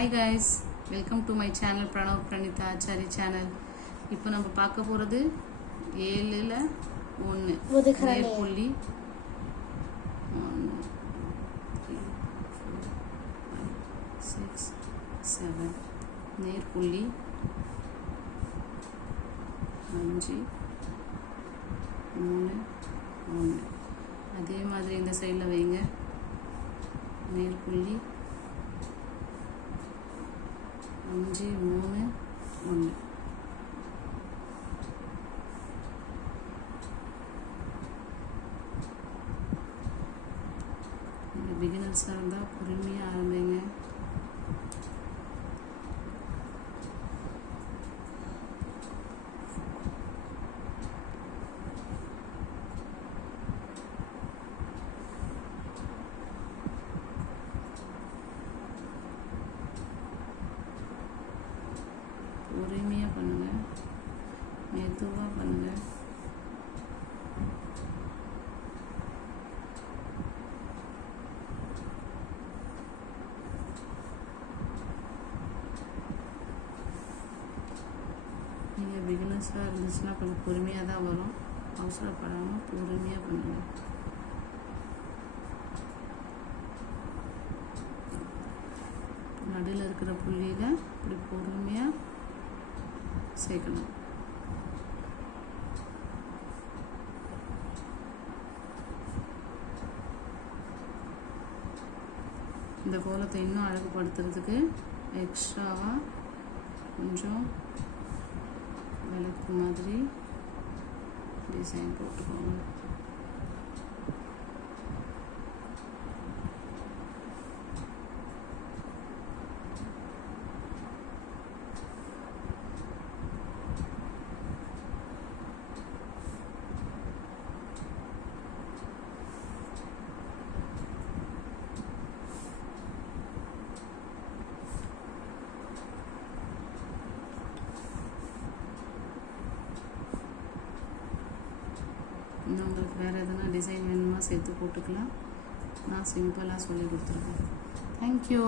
Hi guys, welcome to my channel Pranav Pranitha Achari channel. இப்போ நம்ம பார்க்க போறது 7ல 1 நேர்புள்ளி 1 2 3 4 5 6 7 நேர்புள்ளி 5 3 1 அதே மாதிரி இந்த சைடுல வைங்க நேர்புள்ளி 5 3 1 பிகினர்ஸாக இருந்தால் பொறுமையாக ஆரம்பிங்க. பொறுமையாக பண்ணுங்கள், மெதுவாக பண்ணுங்கள். நீங்கள் பிகினர்ஸாக இருந்துச்சுன்னா கொஞ்சம் பொறுமையாக தான் வரும், அவசரப்படாமல் பொறுமையாக பண்ணுங்கள். நடுவில் இருக்கிற புள்ளியில் இப்படி பொறுமையாக சேர்க்கணும். இந்த கோலத்தை இன்னும் அழகுபடுத்துறதுக்கு எக்ஸ்ட்ராவாக கொஞ்சம் விளக்கு மாதிரி டிசைன் போட்டுக்கோங்க. இன்னும் உங்களுக்கு வேறு எதனா டிசைன் வேணுமா சேர்த்து போட்டுக்கலாம். நான் சிம்பிளாக சொல்லி கொடுத்துருக்கேன். தேங்க்யூ.